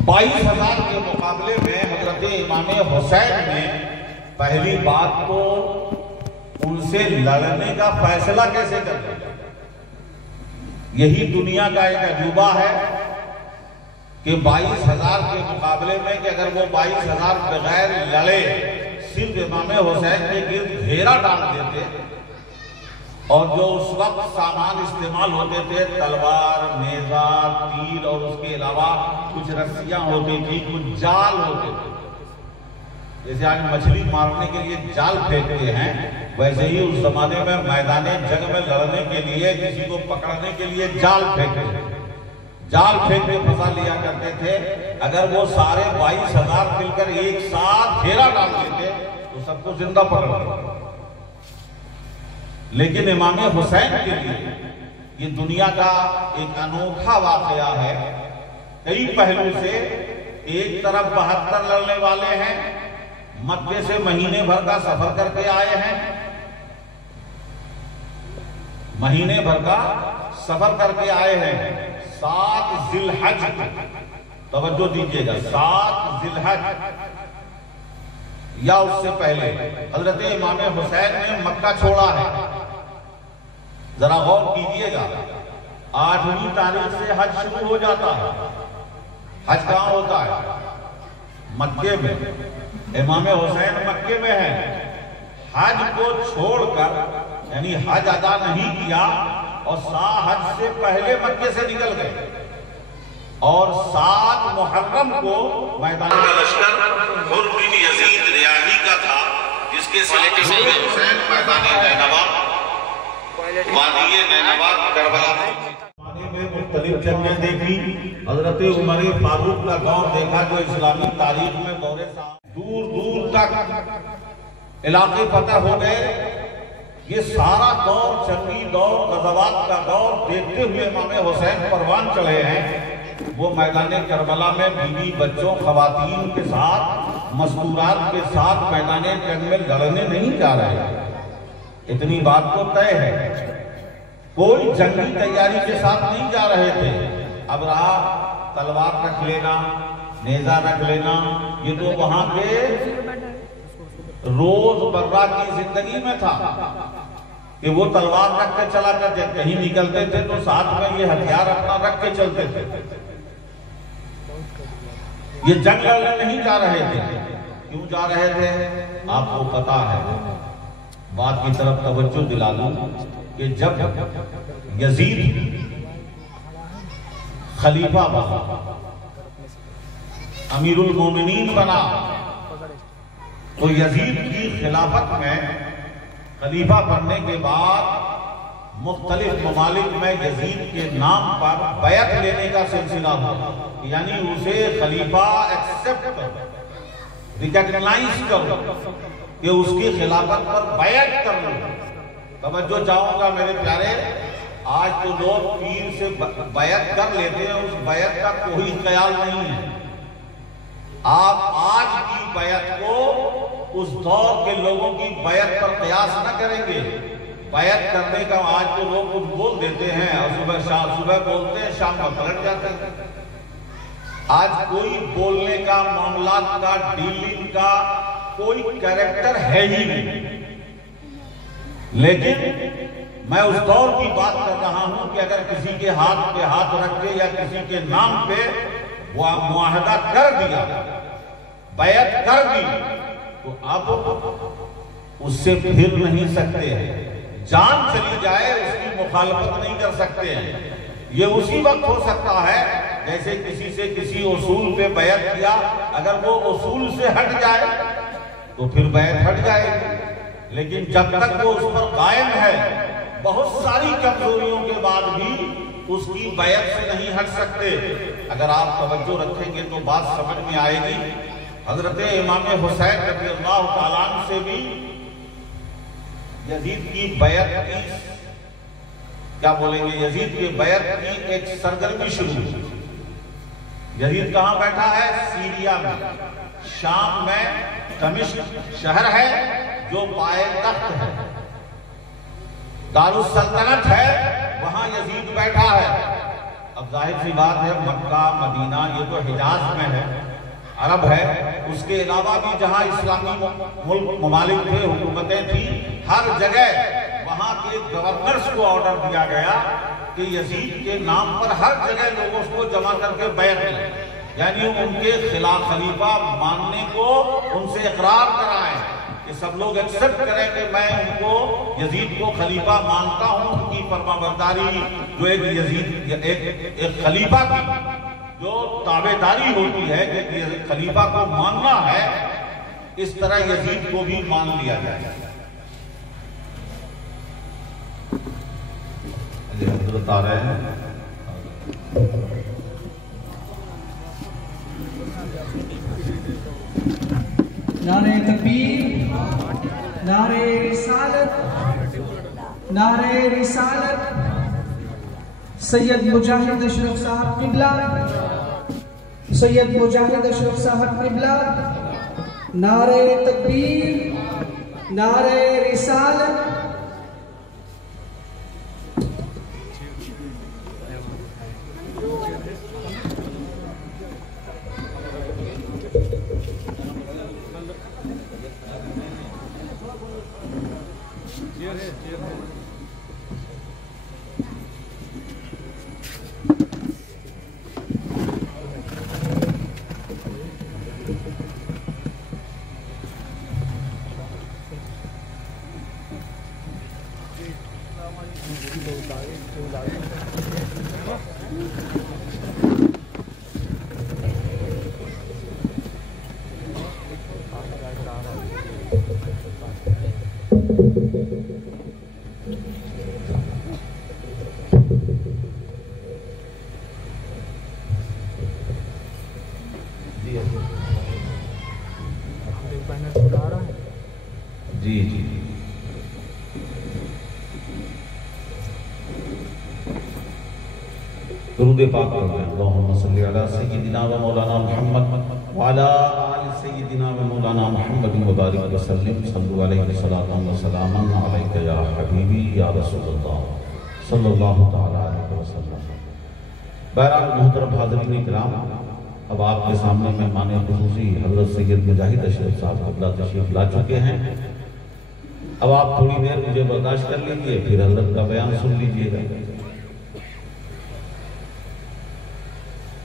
22,000 के मुकाबले में हजरत इमाम हुसैन ने पहली बात तो उनसे लड़ने का फैसला कैसे कर लिया। यही दुनिया का एक अजूबा है कि 22,000 के मुकाबले में कि अगर वो 22,000 बगैर लड़े सिर्फ इमाम हुसैन के गिर्द घेरा डाल देते और जो उस वक्त सामान इस्तेमाल होते थे तलवार, नेजा, तीर और उसके अलावा कुछ रस्सियां होती थी, कुछ जाल होते थे। जैसे आज मछली मारने के लिए जाल फेंकते हैं, वैसे ही उस जमाने में मैदाने जंग में लड़ने के लिए किसी को पकड़ने के लिए जाल फेंकते, जाल फेंक के फंसा लिया करते थे। अगर वो सारे 22,000 मिलकर एक साथ घेरा डाल देते तो सबको जिंदा पकड़ लेते। लेकिन इमाम हुसैन के लिए ये दुनिया का एक अनोखा वाकया है कई पहलू से। एक तरफ 72 लड़ने वाले हैं, मक्के से महीने भर का सफर करके आए हैं, महीने भर का सफर करके आए हैं। 7 जिलहज, तवज्जो दीजिएगा, 7 जिलहज या उससे पहले हजरत इमाम हुसैन ने मक्का छोड़ा है। जरा गौर कीजिएगा, 8वीं तारीख से हज शुरू हो जाता है। हज कहां होता है? मक्के में। इमाम हुसैन मक्के में है। हज को छोड़कर यानी हज अदा नहीं किया और हज से पहले मक्के से निकल गए और 7 मुहर्रम को मैदान लश्कर हुर बिन यजीद रियाही का था, जिसके साथ हुसैन मैदान नैनवा वादी नैनवा करबला में मुख्तलिफ जंगें देखी। हजरत उमर फारूक का दौर देखा जो इस्लामी तारीख में दौरे दूर दूर तक इलाके फतह हो गए। ये सारा दौर, जंगी दौर, गज़वात का दौर देखते हुए इमाम हुसैन परवान चढ़े हैं। वो मैदान करबला में बीवी, बच्चों, खवातीन के साथ, मस्तूरात के साथ मैदान जंग में लड़ने नहीं जा रहे। इतनी बात तो तय है, कोई जंगी तैयारी के साथ नहीं जा रहे थे। अब रहा तलवार रख लेना, नेजा रख लेना, ये तो वहां के रोजमर्रा की जिंदगी में था कि वो तलवार रख के चला कर जब कहीं निकलते थे तो साथ में ये हथियार अपना रख के चलते थे। ये जंग लड़ने नहीं जा रहे थे। क्यों जा रहे थे आपको पता है। बात की तरफ तवज्जो दिला दूं कि जब यजीद खलीफा बना, अमीरुल मोमिनीन बना, तो यजीद की खिलाफत में खलीफा बनने के बाद मुख्तलिफ ममालिक में यजीद के नाम पर बैत लेने का सिलसिला हुआ, यानी उसे खलीफा एक्सेप्ट रिकॉग्नाइज करो कि उसकी खिलाफत पर बैत कर लो। तवज्जो चाहूंगा मेरे प्यारे, आज तो लोग पीर से बैत कर लेते हैं, उस बैत का कोई ख्याल नहीं है। आप आज की बैत को उस दौर के लोगों की बैत पर कयास न करेंगे। बैत करने का आज तो लोग कुछ बोल देते हैं और सुबह बोलते हैं, शाम में पलट जाते हैं। आज कोई बोलने का, मामलात का, डीलिंग का कोई कैरेक्टर है ही नहीं। लेकिन मैं उस दौर की बात कर रहा हूं कि अगर किसी के हाथ पे हाथ रख के या किसी के नाम पे वो मुआहदा कर दिया, बैत कर दी, तो अब उससे फिर नहीं सकते हैं। जान चली जाए उसकी मुखालफत नहीं कर सकते हैं। ये उसी वक्त हो सकता है जैसे किसी से किसी उसूल पे बैत किया, अगर वो उसूल से हट जाए तो फिर बैत हट जाएगी। लेकिन जब तक वो उस पर कायम है, बहुत सारी कमजोरियों के बाद भी उसकी बैत से नहीं हट सकते। अगर आप तवज्जो रखेंगे तो बात समझ में आएगी। हजरत इमाम हुसैन रज़ियल्लाहु ताला अन्हु से भी यजीद की बैत की, क्या बोलेंगे, यजीद की बैत की एक सरगर्मी शुरू हुई। यजीद कहां बैठा है? सीरिया में, शाम में दमिश्क शहर है जो पाए-तख्त है, दारुस सल्तनत है, वहां यजीद बैठा है। अब जाहिर सी बात है, मक्का मदीना ये तो हिजाज में है, अरब है, उसके अलावा भी जहां इस्लामी मुल्क ममालिक थे, हुकूमतें थी, हर जगह वहां के गवर्नर्स को ऑर्डर दिया गया कि यजीद के नाम पर हर जगह लोगों को जमा करके बैठ लें, यानी उनके खिलाफ खलीफा मानने को उनसे इकरार कराएं कि सब लोग एक्सेप्ट करें कि मैं उनको यजीद को खलीफा मानता हूं। उनकी फरमाबरदारी जो एक यजीद एक खलीफा की जो ताबेदारी होती है कि खलीफा को मानना है, इस तरह यजीद को भी मान लिया जाए। हजरत आ रहे हैं। नारे तकबीर, नारे रिसालत, नारे रिसालत। सैयद मुजाहिद अशरफ साहब किबला, सैयद मुजाहिद अशरफ साहब किबला। नारे तकबीर, नारे रिसालत। जी जी दुरूद पाक अल्लाहुम्मा सल्ली अला सय्यिदिना व मौलाना मुहम्मद व अला आलि सय्यिदिना व मौलाना मुहम्मद व बारिक व सल्लिम सल्लु अलैहि सलातन व सलामन अलैका या हबीबी या रसूलल्लाह सल्लल्लाहु तआला अलैहि वसल्लम। बहरहाल मुहतरम हाज़रीन किराम, अब आपके सामने मेहमान खुसूसी हज़रत सैयद मुजाहिद अशरफ साहब क़िबला तशरीफ ला चुके हैं। अब आप थोड़ी देर मुझे बर्दाश्त कर लीजिए, फिर हज़रत का बयान सुन लीजिएगा।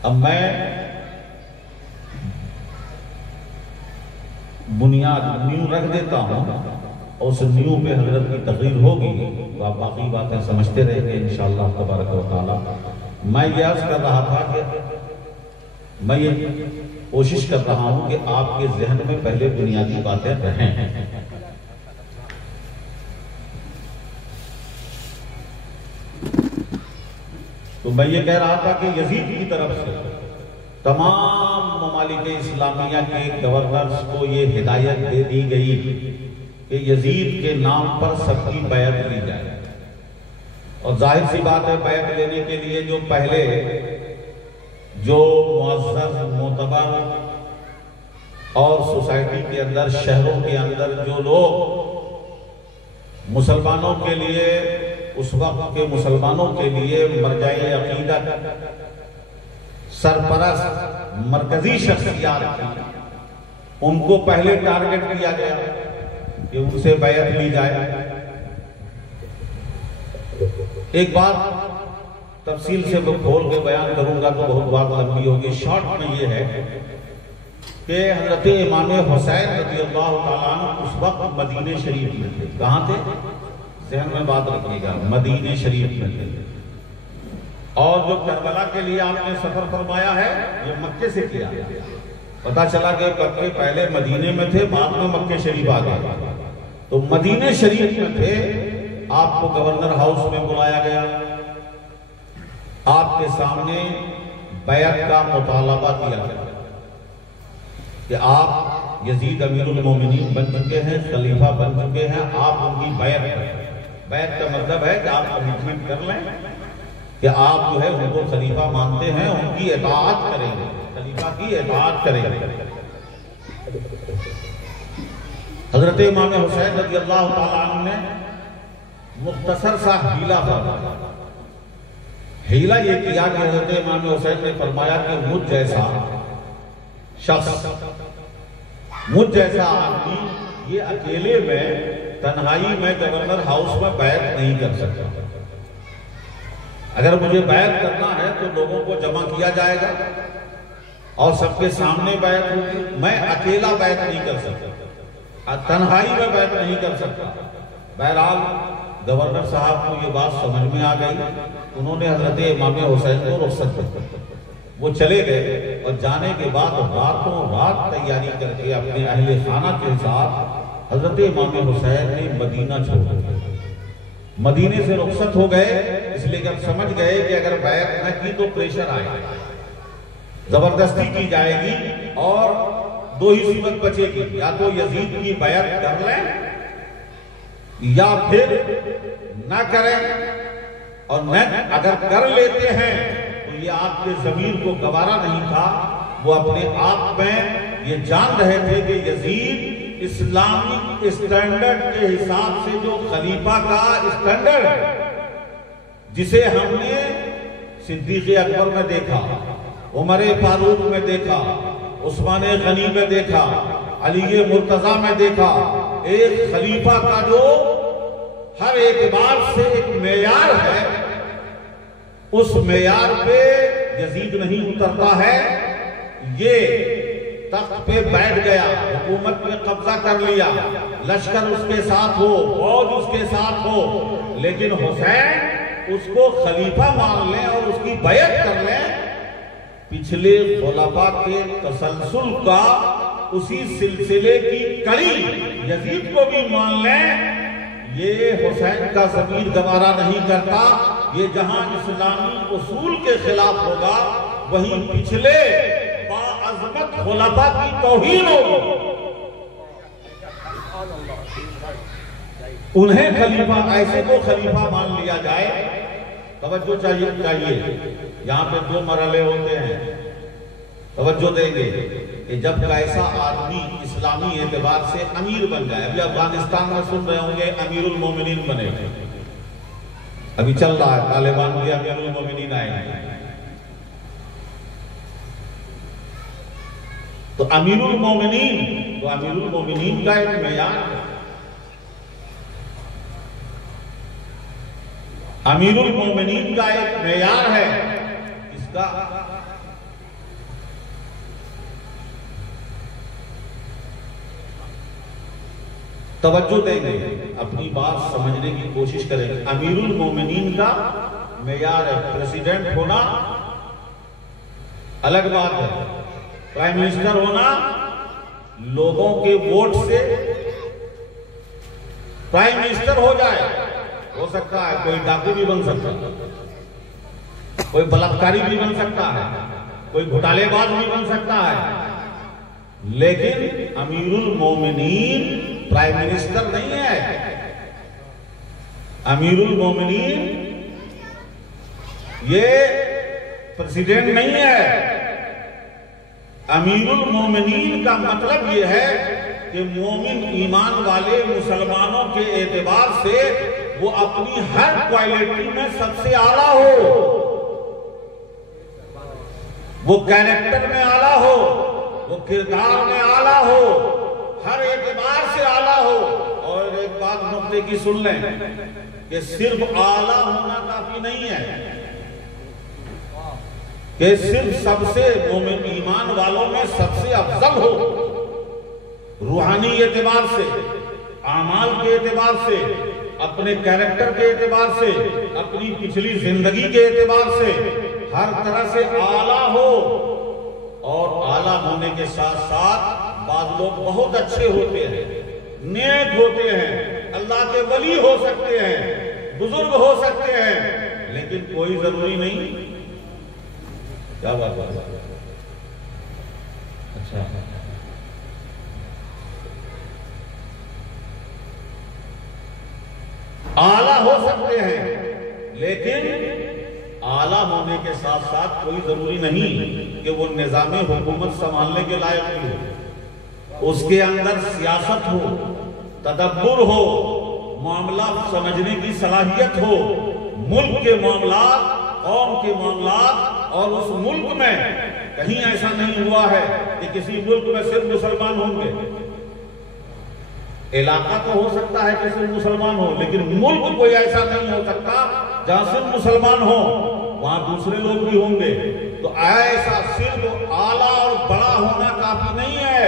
अब मैं बुनियाद न्यू रख देता हूँ और उस न्यू पे हज़रत की तकरीर होगी, तो आप बाकी बातें समझते रहेंगे इंशाअल्लाह तबारक व तआला। मैं ये अर्ज़ कर रहा था कि मैं ये कोशिश कर रहा हूँ कि आपके जहन में पहले बुनियादी बातें रहें। तो मैं ये कह रहा था कि यजीद की तरफ से तमाम ममालिक इस्लामिया के गवर्नर्स को ये हिदायत दे दी गई कि यजीद के नाम पर सबकी बैत ली जाए। और जाहिर सी बात है, बैत लेने के लिए जो पहले जो मुअज़्ज़ज़ मोतबर और सोसाइटी के अंदर, शहरों के अंदर जो लोग मुसलमानों के लिए, उस वक्त के मुसलमानों के लिए मरजाए अकीदत, सरपरस्त, मरकजी शख्सियत थी, उनको पहले टारगेट किया गया कि उनसे बैत ली जाए। एक बात तफसील से मैं खोल के बयान करूंगा तो बहुत बात लंबी होगी। शॉर्ट में ये है कि हज़रत इमाम हुसैन रज़ियल्लाहु ताला अन्हु उस वक्त मदीने शरीफ में थे। कहाँ थे? ज़हन में बात रखिएगा, मदीने शरीफ में थे। और जो करबला के लिए आपने सफर फरमाया है, ये मक्के से किया। पता चला कि मक्के पहले मदीने में थे, बाद में मक्के शरीफ आ गए। तो मदीने शरीफ में थे, आपको गवर्नर हाउस में बुलाया गया, आपके सामने बैत का मुतालबा किया गया कि आप यजीद अमीरुल मोमिनीन बन चुके हैं, खलीफा बन चुके हैं, आप उनकी बैत करें। बैत का मतलब है कि आप कमिटमेंट कर लें कि आप जो है उनको खलीफा मानते हैं, उनकी इताअत करेंगे, खलीफा की इताअत करेंगे। हजरत इमाम हुसैन रज़ियल्लाहु ताला अन्हु ने मुख्तसर सा हीला फरमाया। हीला ये किया कि हज़रत इमाम हुसैन ने फरमाया कि मुझ जैसा शख्स, मुझ जैसा आदमी ये अकेले में तन्हाई में गवर्नर हाउस में बैत नहीं कर सकता। अगर मुझे बैत करना है तो लोगों को जमा किया जाएगा और सबके सामने बैत होगी। मैं अकेला बैत नहीं कर सकता, तन्हाई में बैत नहीं कर सकता। बहरहाल गवर्नर साहब को ये बात समझ में आ गई। उन्होंने हजरत इमाम हुसैन को रुखसत कर, वो चले गए और जाने के बाद रातों रात तैयारी करके अपने अहले खाना के साथ हजरत इमाम हुसैन ने मदीना छोड़ दिया। मदीने से रुखसत हो गए, इसलिए कि समझ गए कि अगर बैत न की तो प्रेशर आएगा, जबरदस्ती की जाएगी और दो ही सूरत बचेगी, या तो यजीद की बैत कर लें या फिर ना करें। और न अगर कर लेते हैं तो ये आपके ज़मीर को गवारा नहीं था। वो अपने आप में ये जान रहे थे कि यजीद इस्लामिक स्टैंडर्ड के हिसाब से जो खलीफा का स्टैंडर्ड जिसे हमने सिद्दीक़ अकबर में देखा, उमर फारूक में देखा, उस्मान गनी में देखा, अली मुर्तजा में देखा, एक खलीफा का जो हर एतबार से एक मेयार है, उस मेयार पे यजीद नहीं उतरता है। ये तख्त पे बैठ गया, हुकूमत में कब्जा कर लिया, लश्कर उसके साथ हो, फौज उसके साथ हो, लेकिन हुसैन उसको खलीफा मान लें और उसकी बैत कर लें। पिछले खुलाफा के तसलसल का उसी सिलसिले की कड़ी यजीद को भी मान लें, ये हुसैन का ज़मीर गवारा नहीं करता। ये जहां इस्लामी उसूल के खिलाफ होगा, वहीं पिछले बाअज़मत खुलाफा की तौहीन होगी। उन्हें खलीफा, ऐसे को खलीफा मान लिया जाए। तवज्जो चाहिए। यहाँ पे दो मरहले होते हैं, तवज्जो देंगे कि जब कैसा आदमी इस्लामी एतबार से अमीर बन जाए। अभी अफगानिस्तान में सुन रहे होंगे अमीरुल मोमिनीन बने, अभी चल रहा है, तालिबान के अमीरुल मोमिनीन आएंगे। तो अमीरुल मोमिनीन का एक मेयार है। अमीरुल मोमिनीन का एक मेयार है। इसका तवज्जो देंगे, अपनी बात समझने की कोशिश करेंगे। अमीरुल मोमिनीन का मेयार है। प्रेसिडेंट होना अलग बात है, प्राइम मिनिस्टर होना लोगों के वोट से प्राइम मिनिस्टर हो जाए, हो सकता है कोई डाकू भी बन सकता है, कोई बलात्कारी भी बन सकता है, कोई घोटालेबाज भी बन सकता है, लेकिन अमीरुल मोमिनीन प्राइम मिनिस्टर नहीं है। अमीरुल मोमिनीन ये प्रेसिडेंट नहीं है। अमीरुल मोमिनीन का मतलब ये है कि मोमिन ईमान वाले मुसलमानों के एतबार से वो अपनी हर क्वालिटी में सबसे आला हो, वो कैरेक्टर में आला हो, वो किरदार में आला हो, हर एतबार से आला हो। और एक बात नुक्ते की सुन लें कि सिर्फ आला होना काफी नहीं है, कि सिर्फ सबसे मोमिन ईमान वालों में सबसे अफजल हो, रूहानी एतबार से, आमाल के एतबार से, अपने कैरेक्टर के एतबार से, अपनी पिछली जिंदगी के एतबार से हर तरह से आला हो। और आला होने के साथ साथ बाद लोग बहुत अच्छे होते हैं, नेक होते हैं, अल्लाह के वली हो सकते हैं, बुजुर्ग हो सकते हैं, लेकिन कोई जरूरी नहीं। क्या बात है? अच्छा, आला हो सकते हैं, लेकिन आला होने के साथ साथ कोई जरूरी नहीं कि वो निजाम हुकूमत संभालने के लायक भी हो, उसके अंदर सियासत हो, तदब्बुर हो, मामला समझने की सलाहियत हो, मुल्क के मामला कौम के मामलात, और उस मुल्क में कहीं ऐसा नहीं हुआ है कि किसी मुल्क में सिर्फ मुसलमान होंगे। इलाका तो हो सकता है कि सिर्फ मुसलमान हो, लेकिन मुल्क कोई ऐसा नहीं हो सकता जहां सिर्फ मुसलमान हो, वहां दूसरे लोग भी होंगे। तो ऐसा सिर्फ आला और बड़ा होना काफी नहीं है,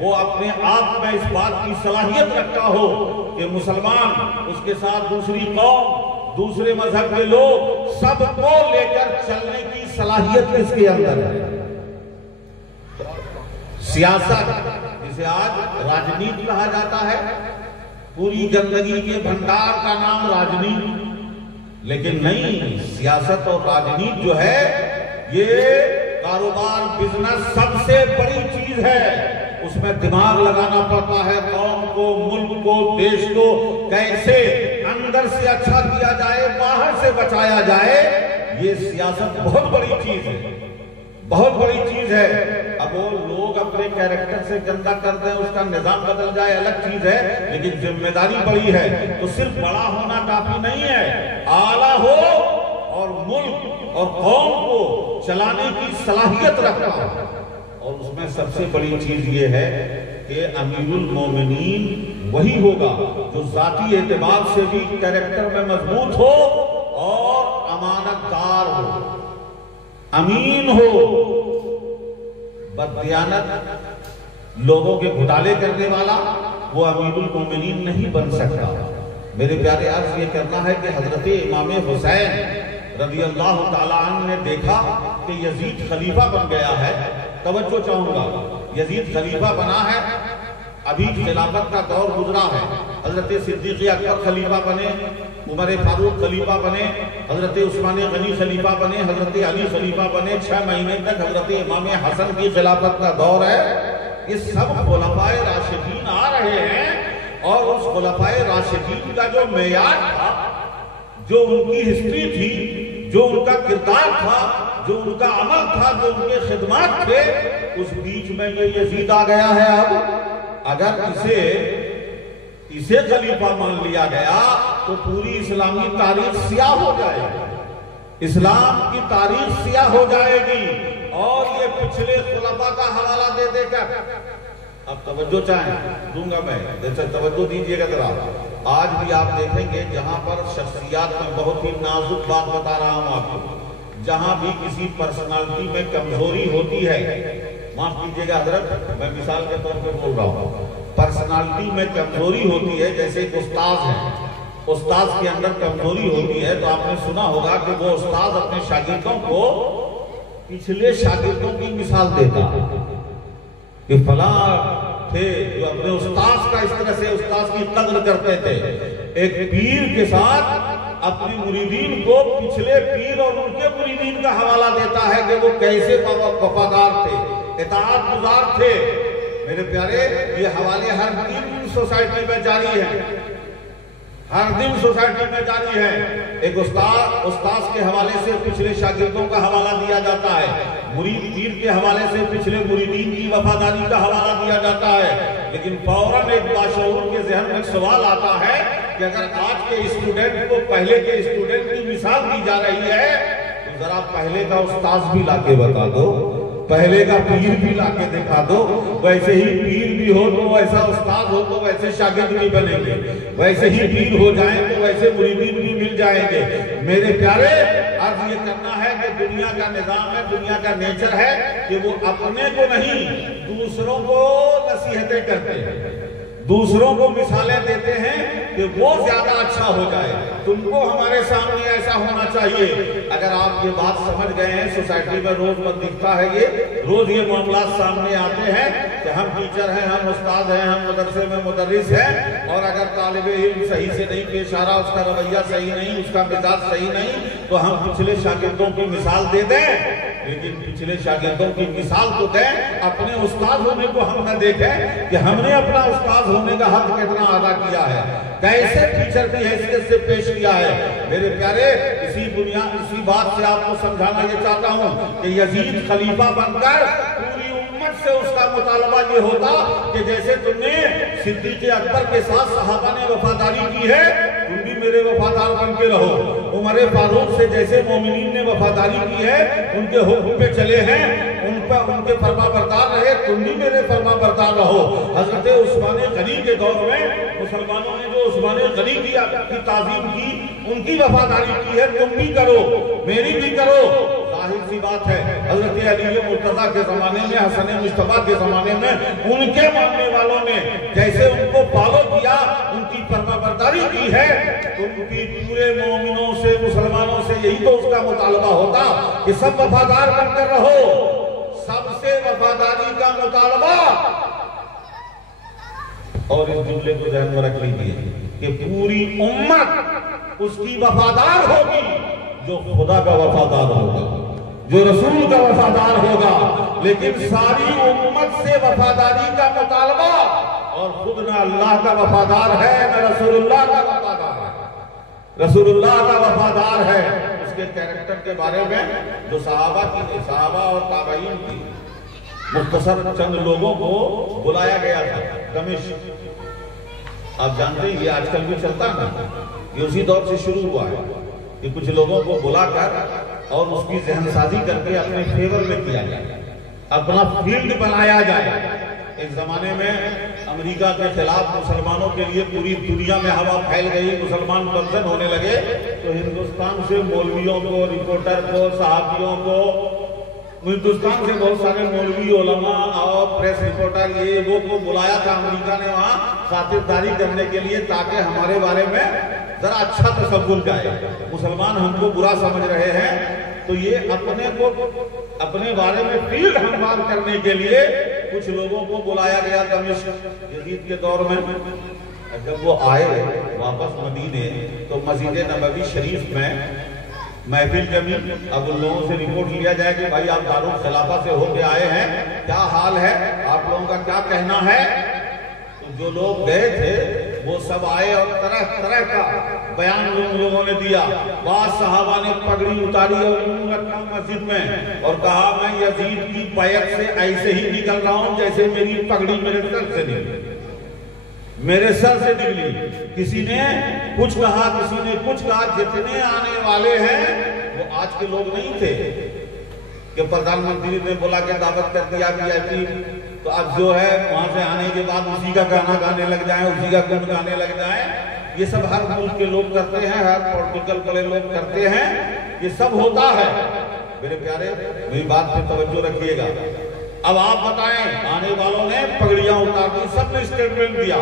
वो अपने आप में इस बात की सलाहियत रखता हो कि मुसलमान, उसके साथ दूसरी कौम, दूसरे मजहब के लोग, सबको लेकर चलने की सलाहियत इसके अंदर है। सियासत, जिसे आज राजनीति कहा जाता है, पूरी गंदगी के भंडार का नाम राजनीति, लेकिन नहीं, सियासत और राजनीति जो है ये कारोबार, बिजनेस सबसे बड़ी चीज है। उसमें दिमाग लगाना पड़ता है, कौम को, मुल्क को, देश को कैसे अंदर से अच्छा किया जाए, बाहर से बचाया जाए। ये सियासत बहुत बड़ी चीज है, बहुत बड़ी चीज है। अब वो लोग अपने कैरेक्टर से गंदा कर दें, उसका निजाम बदल जाए, अलग चीज है, लेकिन जिम्मेदारी बड़ी है। तो सिर्फ बड़ा होना काफी नहीं है, आला हो और मुल्क और कौम को चलाने की सलाहियत रखना हो। और उसमें सबसे बड़ी चीज ये है कि अमीरुल मोमिनीन वही होगा जो जाती एतबार से भी कैरेक्टर में मजबूत हो और अमानतदार हो, अमीन हो। बददियानत, लोगों के घोटाले करने वाला, वो अमीरुल मोमिनीन नहीं बन सकता। मेरे प्यारे, अर्ज ये करना है कि हजरत इमाम हुसैन रज़ियल्लाहु ताला अन्हु ने देखा कि यजीद खलीफा बन गया है। तवज्जो चाहूंगा, यजीद खलीफा बना है, अभी खिलाफत का दौर गुजरा है। हजरत सिद्दीक़ अकबर खलीफा बने, उमर फारूक खलीफा बने, हजरत उस्मान गनी खलीफा बने, हजरत अली खलीफा बने। 6 महीने तक हजरत इमाम हसन की खिलाफत का दौर है। ये सब खुलफाए राशिदीन आ रहे हैं, और उस खुलफाए राशिदीन का जो मेयार था, जो उनकी हिस्ट्री थी, जो उनका किरदार था, जो उनका अमल था, जो उनके खिदमत थे, उस बीच में ये यजीद आ गया है। अब अगर इसे खलीफा मान लिया गया तो पूरी इस्लामी तारीख सियाह हो जाएगी, इस्लाम की तारीख सियाह हो जाएगी। और ये पिछले खुलफा का हवाला दे देकर, अब तवज्जो चाहें दूंगा मैं, जैसे तवज्जो दीजिएगा जरा। आज भी आप देखेंगे जहां पर शख्सियात में, बहुत ही नाजुक बात बता रहा हूं आपको, जहां भी किसी पर्सनालिटी में कमजोरी होती है, माफ कीजिएगा हजरत, मैं मिसाल के तौर पे बोल रहा हूँ, पर्सनालिटी में कमजोरी होती है। जैसे एक उस्ताद है, उस्ताद के अंदर कमजोरी होती है, तो आपने सुना होगा कि वो उस्ताद अपने शागिर्दों को पिछले शागिर्दों की मिसाल देता है कि फला थे जो अपने उस्ताद का इस तरह से उस्ताद की कद्र करते थे। एक पीर के साथ अपने मुरीदीन को पिछले पीर और उनके मुरीदीन का हवाला देता है कि वो कैसे वफादार थे, इताअत गुजार थे। मेरे प्यारे, ये हवाले हर दिन सोसाइटी में जारी है, हर दिन सोसाइटी में जारी है। एक उस्ताद के हवाले से पिछले शागिर्दों का हवाला दिया जाता है, मुरीद पीर के हवाले से पिछले मुरीदीन की वफादारी का हवाला दिया जाता है। लेकिन फौरन एक बाशऊर के ज़हन में सवाल आता है कि अगर आज के स्टूडेंट को पहले के स्टूडेंट की मिसाल दी जा रही है, तो जरा पहले का उस्ताद भी लाके बता दो, पहले का पीर भी लाके दिखा दो। वैसे ही पीर भी हो तो वैसा उस्ताद हो तो वैसे शागिर्द भी बनेंगे, वैसे ही पीर हो जाए तो वैसे मुरीदीन भी मिल जाएंगे। मेरे प्यारे, आज ये करना है कि दुनिया का निजाम है, दुनिया का नेचर है कि वो अपने को नहीं, दूसरों को नसीहतें करते हैं, दूसरों को मिसालें देते हैं कि वो ज्यादा अच्छा हो जाए। तुमको हमारे सामने ऐसा होना चाहिए। अगर आप ये बात समझ गए हैं, सोसाइटी में रोज मत दिखता है, ये रोज ये मामला सामने आते हैं कि हम टीचर हैं, हम उस्ताद हैं, हम मदरसे में मुदर्रिस हैं, और अगर तालिबे इल्म सही से नहीं पेश आ रहा, उसका रवैया सही नहीं, उसका मिजाज सही नहीं, तो हम पिछले शागिर्दों की मिसाल दे दें। लेकिन पिछले शागिर्दों की मिसाल तो दें, अपने उस्ताद होने को हम न देखें कि हमने अपना उस्ताद होने का हक कितना अदा किया है, कैसे टीचर की हैसियत से पेश किया है। मेरे प्यारे, इसी बात से आपको समझाना ये चाहता हूँ कि यजीद खलीफा बनकर पूरी उम्मत से उसका मुतालबा ये होता कि जैसे तुमने सिद्दीक़ अकबर के साथ सहाबा ने वफादारी की है, तुम भी मेरे वफादार बन के रहो। उमर फारूक से जैसे मोमिनीन ने वफादारी की है, उनके हुक्म पे चले हैं, उन पर उनके फरमा बरदार रहे, तुम भी मेरे फरमा बरदार रहो। हजरत उस्मान गनी के दौर में मुसलमानों ने जो उस्मान गनी की ताजीम की, उनकी वफादारी की है, तुम भी करो, मेरी भी करो। जाहिर सी बात है, हजरत अली मुर्तजा के जमाने में, हसन मुस्तफा के जमाने में उनके मानने वालों ने जैसे उनको फॉलो किया, उनकी फरमाबरदारी की है, तुम भी पूरे मोमिनों से, मुसलमानों से यही तो उसका मुतालबा होता कि सब वफादार बनकर रहो। सबसे वफादारी का मुतालबा, और इस जुमले को ध्यान में रख लीजिए कि पूरी उम्मत उसकी वफादार होगी जो खुदा का वफादार होगा, जो रसूल का वफादार होगा। लेकिन सारी उम्मत से वफादारी का मुतालबा, और खुद ना अल्लाह का वफादार है ना रसूलुल्लाह का वफादार है। रसूलुल्लाह का वफादार है, उसके कैरेक्टर के बारे में जो सहाबा और ताबईन की मुख्तसर चंद लोगों को बुलाया गया था दमिश्क। आप जानते हैं ये आजकल भी चलता है ना, ये उसी दौर से शुरू हुआ है कि कुछ लोगों को बुलाकर और उसकी जहनसाजी करके अपने फेवर में किया जाए, अपना फील्ड बनाया जाए। एक जमाने में अमेरिका के खिलाफ मुसलमानों के लिए पूरी दुनिया में हवा फैल गई, मुसलमान बंधन होने लगे, तो हिंदुस्तान से मौलवियों को, रिपोर्टर को, सहाबियों को, हिंदुस्तान से बहुत सारे मौलवी, उलमा और प्रेस रिपोर्टर ये वो को बुलाया था अमेरिका ने वहाँ खातिरदारी करने के लिए, ताकि हमारे बारे में जरा अच्छा तसव्वुर जाए। मुसलमान हमको बुरा समझ रहे हैं, तो ये अपने को अपने बारे में फील्ड हमवार करने के लिए कुछ लोगों को बुलाया गया दमिश्क यजीद के दौर में। जब वो आए वापस मदीने, तो मस्जिद नबवी शरीफ में महफिल जमी। अब उन लोगों से रिपोर्ट लिया जाए कि भाई आप दारुल खिलाफा से होके आए हैं, क्या हाल है, आप लोगों का क्या कहना है। तो जो लोग गए थे वो सब आए और तरह तरह का बयान उन लोगों ने दिया। बाद सहाबा ने पगड़ी उतारी और रखा मस्जिद में और कहा, मैं यजीद की बैत से ऐसे ही निकल रहा हूं जैसे मेरी पगड़ी मेरे सर से निकली, मेरे सर से निकली। किसी ने कुछ कहा, किसी ने कुछ कहा। जितने आने वाले हैं वो आज के लोग नहीं थे कि प्रधानमंत्री ने बोला के दावत कर दिया वीआईपी, तो अब जो है वहां से आने के बाद उसी का गाना गाने लग जाए, उसी का गुण गाने लग जाए। ये सब हर मुल्क के लोग करते हैं, हर पॉलिटिकल बड़े लोग करते हैं, ये सब होता है। मेरे प्यारे, मेरी बात पे तवज्जो रखिएगा। अब आप बताएं, आने वालों ने पगड़ियां उतार दी, सबने स्टेटमेंट दिया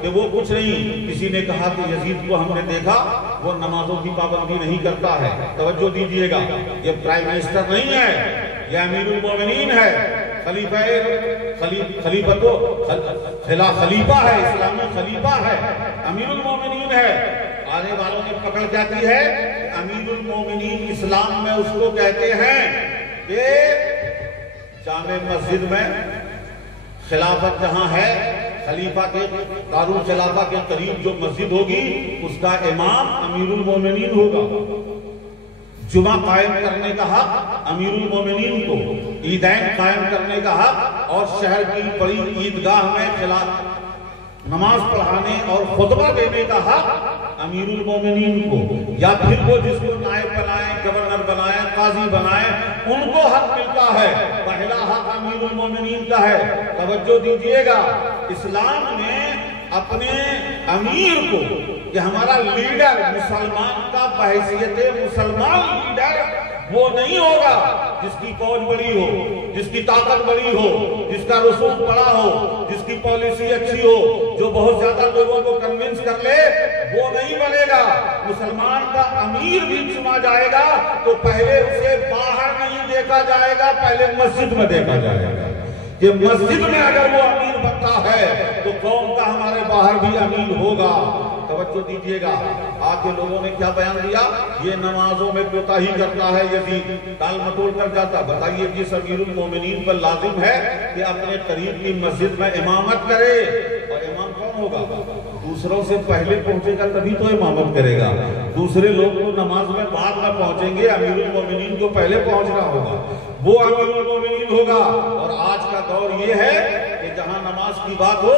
कि वो कुछ नहीं। किसी ने कहा कि यजीद को हमने देखा, वो नमाजों की पाबंदी नहीं करता है। तवज्जो दीजिएगा, ये प्राइम मिनिस्टर नहीं है, ये अमीरुल मोमिनीन है, खलीफा है, इस्लामी खलीफा है, अमीरुल मोमिनीन है। आने वालों ने पकड़ क्या की है, अमीरुल मोमिनीन इस्लाम में उसको कहते हैं कि जामे मस्जिद में खिलाफत जहां है, खलीफा के दारुल खिलाफा के करीब जो मस्जिद होगी उसका इमाम अमीरुल मोमिनीन होगा। जुमा कायम करने का हक अमीरुल मोमिनीन को, ईदैन कायम करने का हक और शहर की बड़ी ईदगाह में नमाज पढ़ाने और खुतबा देने का हक अमीरुल मोमिनीन को, या फिर वो जिसको नायब बनाए, गवर्नर बनाए, काजी बनाए, उनको हक मिलता है। पहला हक अमीरुल मोमिनीन का है। तवज्जो दीजिएगा, इस्लाम ने अपने अमीर को, कि हमारा लीडर मुसलमान का बहैसियत मुसलमान लीडर वो नहीं होगा जिसकी फौज बड़ी हो, जिसकी ताकत बड़ी हो, जिसका रसूख बड़ा हो, जिसकी पॉलिसी अच्छी हो, जो बहुत ज्यादा लोगों को कन्विंस कर ले, वो नहीं बनेगा। मुसलमान का अमीर भी चुना जाएगा तो पहले उसे बाहर नहीं देखा जाएगा, पहले मस्जिद में देखा जाएगा। कि मस्जिद में अगर वो अमीर बनता है तो कौम का हमारे बाहर भी अमीर होगा। तवज्जो दीजिएगा, आके लोगों ने क्या बयान दिया, ये नमाजों में कोताही करता है, यजीद टाल मटोल कर जाता। बताइए कि अमीरुल मोमिनीन पर लाजिम है कि अपने करीब की मस्जिद में इमामत करे, और इमाम कौन होगा, दूसरों से पहले पहुंचेगा तभी तो इमामत करेगा। दूसरे लोग तो नमाज में बाद में पहुंचेंगे, अमीरुल मोमिनीन को पहले पहुंचना होगा, वो अमीरुल मोमिनीन होगा। और आज का दौर ये है कि जहां नमाज की बात हो,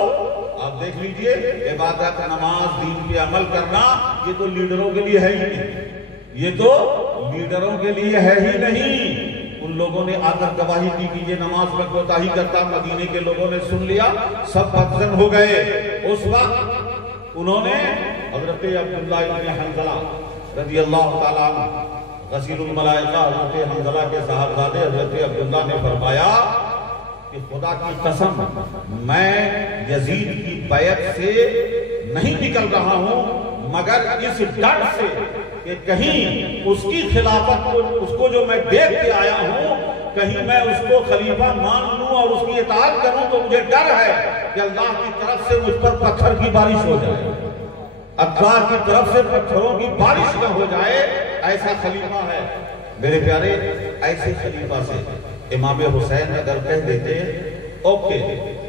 आप देख लीजिए, इबादत, नमाज, दीन पे अमल करना, ये तो लीडरों के लिए है ही नहीं, ये तो लीडरों के लिए है ही नहीं। उन लोगों ने आकर गवाही दी कि ये नमाज में कोताही करता, मदीने के लोगों ने सुन लिया, सब बदजन हो गए। उस वक्त उन्होंने हजरत अब्दुल्लाह इब्न हंज़ला रज़ियल्लाहु ताला गसीरुल मलाइका हजरत हंज़ला के साहबजादे हजरत अब्दुल्लाह ने फरमाया कि खुदा की कसम, मैं यजीद की बैत से नहीं निकल रहा हूं मगर इस डर से कि कहीं उसकी खिलाफत को, उसको जो मैं देख के आया हूं, कहीं मैं उसको खलीफा मान लूं और उसकी इताअत करूं, तो मुझे डर है कि अल्लाह की तरफ से मुझ पर पत्थर की बारिश हो जाए, अल्लाह की तरफ से पत्थरों की बारिश न हो जाए, ऐसा खलीफा है। मेरे प्यारे, ऐसे खलीफा से इमाम हुसैन अगर कह देते ओके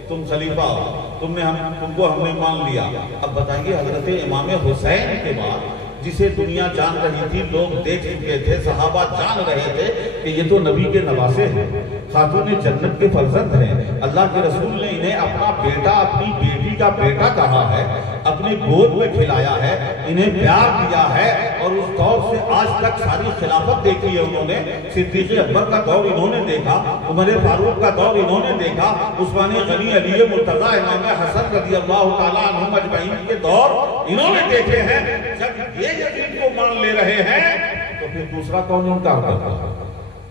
तुम खलीफा हो, तुमको हमने मान लिया, अब बताइए हजरत इमाम हुसैन के बाद जिसे दुनिया जान रही थी, लोग देख चुके थे, सहाबा जान रहे थे कि ये तो नबी के नवासे हैं, खातून जन्नत के फर्जंद हैं, अल्लाह के रसूल ने इन्हें अपना बेटा, अपनी बेटी का बेटा कहा है, अपने गोद में खिलाया है, इन्हें प्यार दिया है, और उस दौर से आज तक सारी खिलाफत देखी है उन्होंने। सिद्दीक़ अकबर का दौर इन्होंने देखा, उमर फारूक का दौर इन्होंने देखा, उस्मानी गनी, अली मुर्तज़ा, इमाम हसन रज़ियल्लाहु ताला अन्हुम अजमईन के दौर इन्होंने देखे हैं। जब ये यजीद को मान ले रहे हैं तो फिर दूसरा कौन इनकार करता?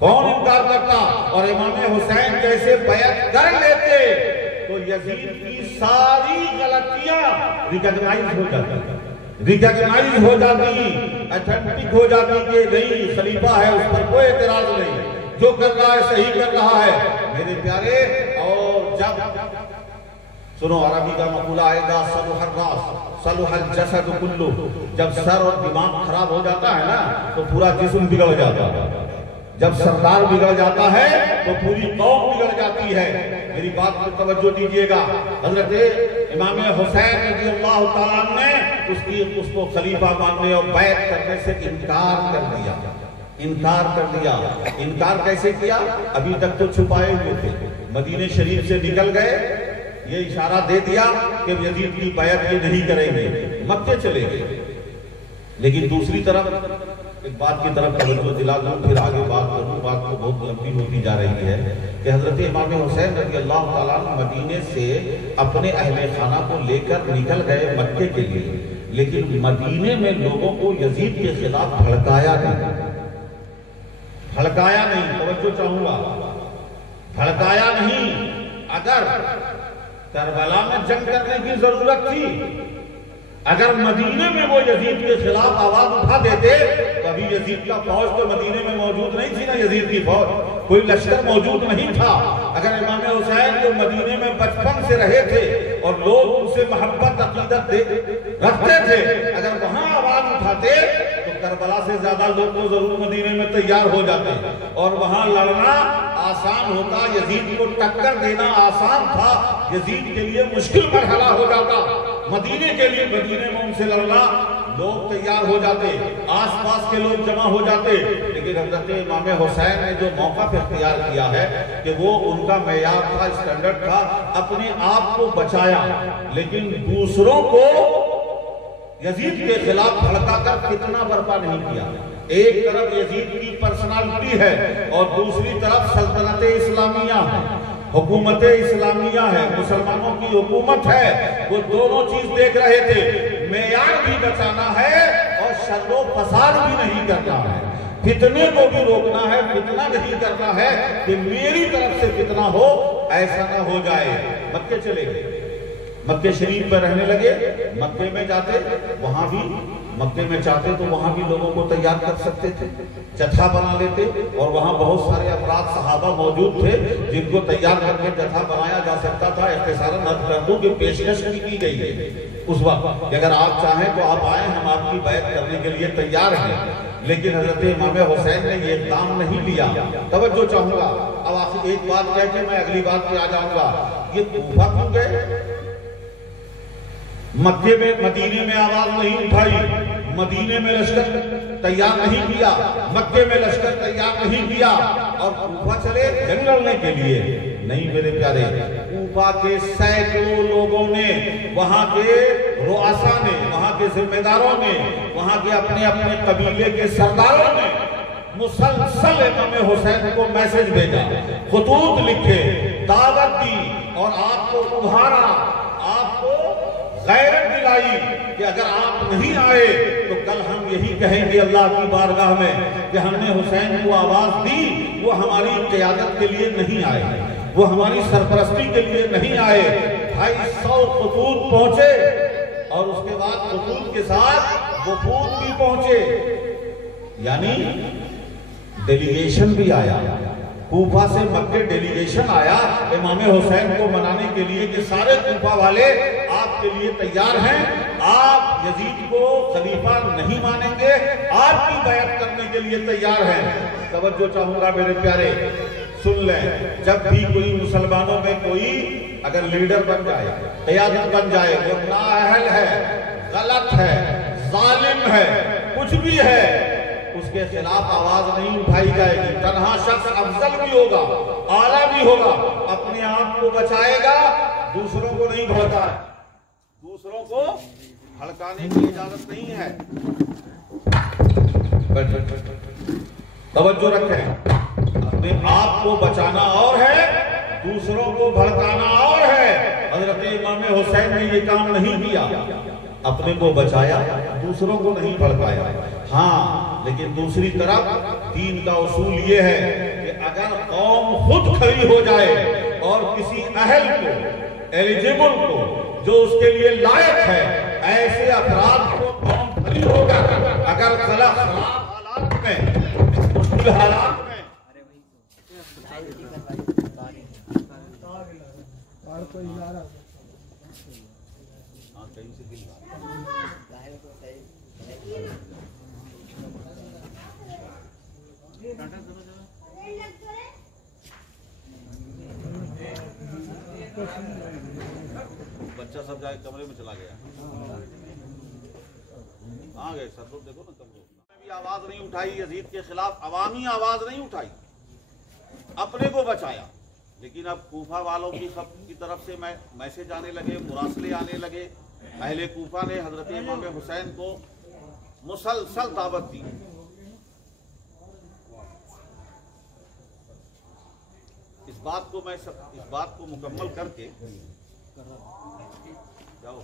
कौन इनकार करता? और इमाम हुसैन जैसे बैत कर लेते तो यजीद की सारी गलतियां रिकॉग्नाइज हो जाती, अथेंटिक हो जाती कि नहीं, खलीफा है, उस पर कोई एतराज नहीं, जो कर रहा है सही कर रहा है। मेरे प्यारे, और जब सुनो अरबी का मकूला आएगा, सलुहर रास सलुहल जसद कुल्लु, जब सर और दिमाग खराब हो जाता है ना तो पूरा जिस्म बिगड़ जाता है, जब सरदार बिगड़ जाता है तो पूरी कौम बिगड़ जाती है। मेरी बात पर तवज्जो दीजिएगा। हजरत इमाम हुसैन रज़ियल्लाहु ताला ने उसको खलीफा मानने और बैत करने से इनकार कर दिया। इनकार कैसे किया? अभी तक तो छुपाए हुए थे, मदीने शरीफ से निकल गए, ये इशारा दे दिया कि यजीद की बैत ये नहीं करेंगे, मक्के चले गए। लेकिन दूसरी तरफ एक बात की तरफ तवज्जो दिला दूं, फिर आगे बात करूं, बात तो बहुत लंबी होती जा रही है कि हजरत इमाम हुसैन रज़ियल्लाहु ताला मदीने से अपने अहले खाना को लेकर निकल गए मक्के के लिए, लेकिन मदीने में लोगों को यजीद के खिलाफ भड़काया नहीं। तवज्जो चाहूंगा, भड़काया नहीं। अगर करबला में जंग करने की जरूरत थी, अगर मदीने में वो यजीद के खिलाफ आवाज उठा देते, तो अभी यजीद का फौज तो मदीने में मौजूद नहीं थी ना, यजीद की फौज, कोई लश्कर मौजूद नहीं था। अगर इमाम हुसैन जो मदीने में बचपन से रहे थे और लोग उनसे मोहब्बत अकीदत रखते थे, अगर वहां आवाज उठाते तो करबला से ज्यादा लोग तो जरूर मदीने में तैयार हो जाते और वहां लड़ना आसान होता, यजीद को टक्कर देना आसान था, यजीद के लिए मुश्किल मरहला हो जाता। मदीने के लिए मदीने में उनसे लड़ना लोग तैयार हो जाते, आसपास के लोग जमा हो जाते। लेकिन हजरत इमाम हुसैन ने जो मौका इख्तियार किया है कि वो उनका मेयार था, स्टैंडर्ड था, अपने आप को बचाया, लेकिन दूसरों को यजीद के खिलाफ भड़काकर फितना बर्पा नहीं किया। एक तरफ यजीद की पर्सनालिटी है और दूसरी तरफ सल्तनत इस्लामिया है, हुकूमत इस्लामिया है, मुसलमानों की हुकूमत है। वो दोनों चीज देख रहे थे, मेयार भी बचाना है और शर्रो फसाद भी नहीं करना है, फितने को भी रोकना है, फितना नहीं करना है कि मेरी तरफ से फितना हो, ऐसा ना हो जाए। मक्के चले गए, मक्के शरीफ पर रहने लगे। मक्के में जाते, वहां भी मक्के में चाहते तो वहां भी लोगों को तैयार कर सकते थे, जत्था बना लेते, और वहां बहुत सारे अफराद सहाबा मौजूद थे जिनको तैयार करके जत्था बनाया जा सकता था। इख्तिसारन अर्ज़ कर दूं कि पेशकश भी की गई है उस वक्त, अगर आप चाहें तो आप आए, हम आपकी बैत करने के लिए तैयार हैं। लेकिन हजरत इमाम हुसैन ने ये इक़दाम नहीं लिया। तवज्जो चाहूंगा, अब आखिर एक बात कह के मैं अगली बात पे आ जाऊंगा। ये कूफा क्यों गए? मक्के में, मदीने में आवाज नहीं उठाई, मदीने में लश्कर तैयार नहीं किया, मक्के में लश्कर तैयार नहीं किया, और कूफा चले जंग लड़ने के लिए? नहीं मेरे प्यारे, कूफा के सैकड़ों लोगों ने, वहां के रुआसा ने, वहां के जिम्मेदारों ने, वहां के अपने अपने कबीले के सरदारों ने मुसलसल इमाम हुसैन को मैसेज भेजा, खुतूत लिखे, दावत दी और आपको उभारा, आपको गैरत दिलाई कि अगर आप नहीं आए तो कल हम यही कहेंगे अल्लाह की बारगाह में कि हमने हुसैन को आवाज दी, वो हमारी क़यादत के लिए नहीं आए, वो हमारी सरपरस्ती के लिए नहीं आए। 250 खुतूत पहुंचे और उसके बाद खुतूत के साथ वफूद भी पहुंचे, यानी डेलीगेशन भी आया। कूफा से मक्के डेलीगेशन आया इमाम हुसैन को मनाने के लिए कि सारे कूफा वाले आपके लिए तैयार हैं, आप यजीद को खलीफा नहीं मानेंगे, आपकी बैत करने के लिए तैयार हैं। तवज्जो चाहूंगा मेरे प्यारे, सुन लें, जब भी कोई मुसलमानों में कोई अगर लीडर बन जाए, क़यादत बन जाए, वो नाअहल है, गलत है, जालिम है, कुछ भी है, उसके खिलाफ आवाज नहीं उठाई जाएगी। तन्हा शख्स अफजल भी होगा, आला भी होगा, अपने आप को बचाएगा, दूसरों को नहीं भड़काए, दूसरों को भड़काने की इजाजत नहीं है। तवज्जो रखें, अपने आप को बचाना और है, दूसरों को भड़काना और है। हजरत इमाम हुसैन ने ये काम नहीं किया, अपने को बचाया, दूसरों को नहीं भड़काया। हाँ, लेकिन दूसरी तरफ दीन का उसूल ये है कि अगर कौम खुद खड़ी हो जाए और किसी अहल को, एलिजिबल को, जो उसके लिए लायक है, ऐसे अफराद को कौम खड़ी होगा, अगर खराब हालात में, मुश्किल हालात में बच्चा सब जाए कमरे में चला गया, आ गए सर, तो देखो ना कमरे में भी आवाज नहीं उठाई, यजीद के खिलाफ अवामी आवाज नहीं उठाई, अपने को बचाया। लेकिन अब कूफा वालों की तरफ से मैसेज आने लगे, मुरासले आने लगे। अहले कूफा ने हजरत इमाम हुसैन को मुसलसल दावत दी। इस बात को मुकम्मल करके जाओ।